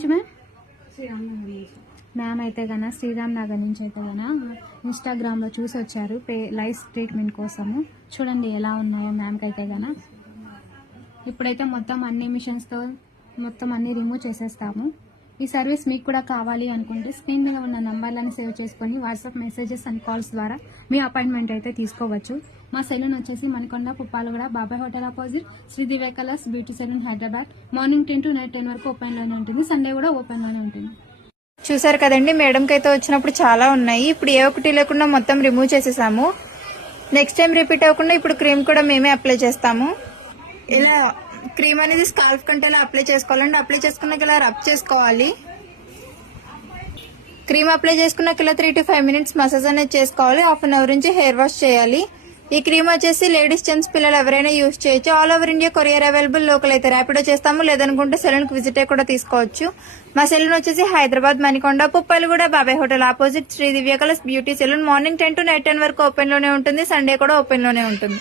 నుంచి మ్యామ్ అయితే కన్నా శ్రీరామ్ నగర్ నుంచి అయితే కన్నా ఇన్స్టాగ్రామ్లో చూసి వచ్చారు లైఫ్ ట్రీట్మెంట్ కోసము. చూడండి ఎలా ఉన్నాయో మ్యామ్కి అయితే కన్నా. ఇప్పుడైతే మొత్తం అన్ని మిషన్స్తో మొత్తం అన్ని రిమూవ్ చేసేస్తాము. ఈ సర్వీస్ మీకు కూడా కావాలి అనుకుంటే స్క్రీన్ మీద ఉన్న నంబర్లను సేవ్ చేసుకొని వాట్సాప్ మెసేజెస్ అండ్ కాల్స్ ద్వారా మీ అపాయింట్మెంట్ అయితే తీసుకోవచ్చు. మా సెలూన్ వచ్చేసి Manikonda Puppalaguda Babai hotel opposite Shri Divya colours beauty salon Hyderabad. Morning 10 to night 10 వరకు ఓపెన్లోనే ఉంటుంది. సండే కూడా ఓపెన్లోనే ఉంటుంది. చూసారు కదండి, మేడంకి అయితే వచ్చినప్పుడు చాలా ఉన్నాయి. ఇప్పుడు ఏ ఒక్కటి లేకుండా మొత్తం రిమూవ్ చేసేసాము. నెక్స్ట్ టైం రిపీట్ అవ్వకుండా ఇప్పుడు క్రీమ్ కూడా మేమే అప్లై చేస్తాము. ఇలా క్రీమ్ అనేది స్కాల్ఫ్ కంటే ఇలా అప్లై చేసుకోవాలండి. అప్లై చేసుకున్నాక ఇలా రబ్ చేసుకోవాలి. క్రీమ్ అప్లై చేసుకున్నాక ఇలా 3 to 5 minutes మసాజ్ అనేది చేసుకోవాలి. హాఫ్ అన్ అవర్ నుంచి హెయిర్ వాష్ చేయాలి. ఈ క్రీమ్ వచ్చేసి లేడీస్, జెంట్స్, పిల్లలు ఎవరైనా యూజ్ చేయొచ్చు. All over India courier available. Local అయితే ర్యాపిడో చేస్తాము, లేదనుకుంటే సెలూన్ కి విజిట్ కూడా తీసుకోవచ్చు. మా సెలూన్ వచ్చేసి Hyderabad Manikonda Puppalaguda Babai hotel opposite Shri Divya colours beauty salon. Morning 10 to night 10 వరకు ఓపెన్ లోనే ఉంటుంది. సండే కూడా ఓపెన్ లోనే ఉంటుంది.